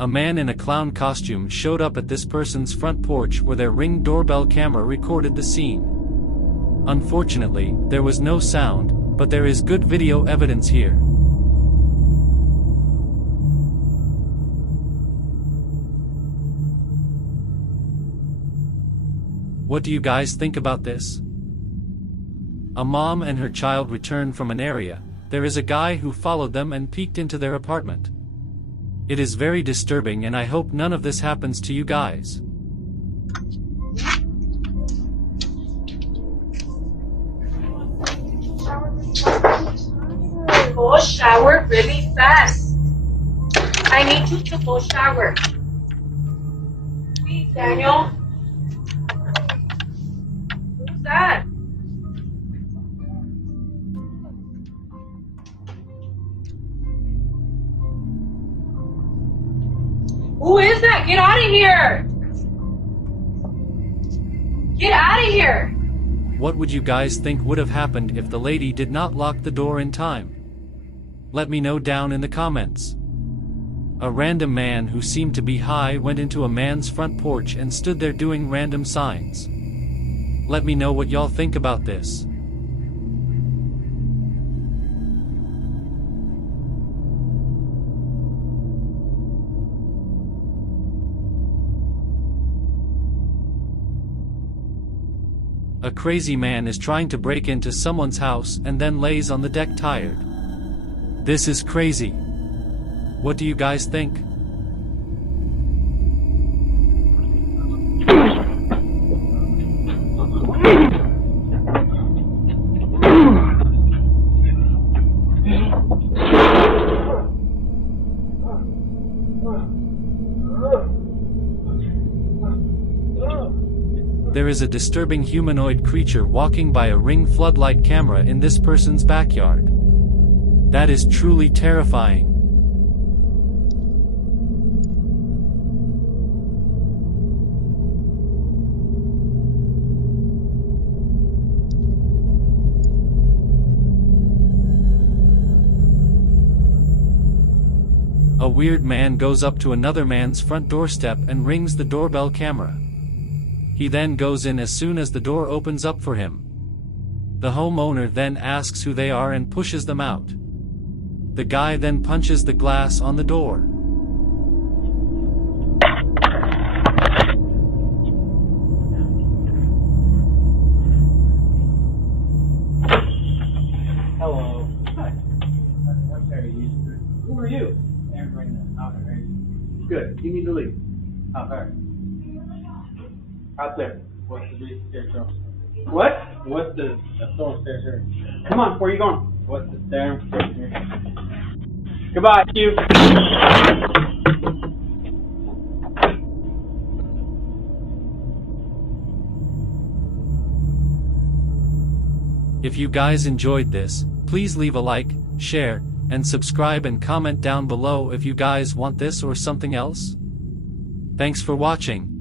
A man in a clown costume showed up at this person's front porch where their Ring doorbell camera recorded the scene. Unfortunately, there was no sound, but there is good video evidence here. What do you guys think about this? A mom and her child returned from an area. There is a guy who followed them and peeked into their apartment. It is very disturbing, and I hope none of this happens to you guys. Go shower really fast. I need you to go shower. Please, Daniel. Who's that? Who is that? Get out of here! Get out of here! What would you guys think would have happened if the lady did not lock the door in time? Let me know down in the comments. A random man who seemed to be high went into a man's front porch and stood there doing random signs. Let me know what y'all think about this. A crazy man is trying to break into someone's house and then lays on the deck tired. This is crazy. What do you guys think? There is a disturbing humanoid creature walking by a Ring floodlight camera in this person's backyard. That is truly terrifying. A weird man goes up to another man's front doorstep and rings the doorbell camera. He then goes in as soon as the door opens up for him. The homeowner then asks who they are and pushes them out. The guy then punches the glass on the door. Hello. Hi. I'm sorry. Who are you? Aaron bringing the outer, right? Good. You need to leave. How far? Out there. What's the stairs from? What? What's the stone stairs here? Come on, where are you going? What's the stairs here? Goodbye, you. If you guys enjoyed this, please leave a like, share, and subscribe, and comment down below if you guys want this or something else. Thanks for watching.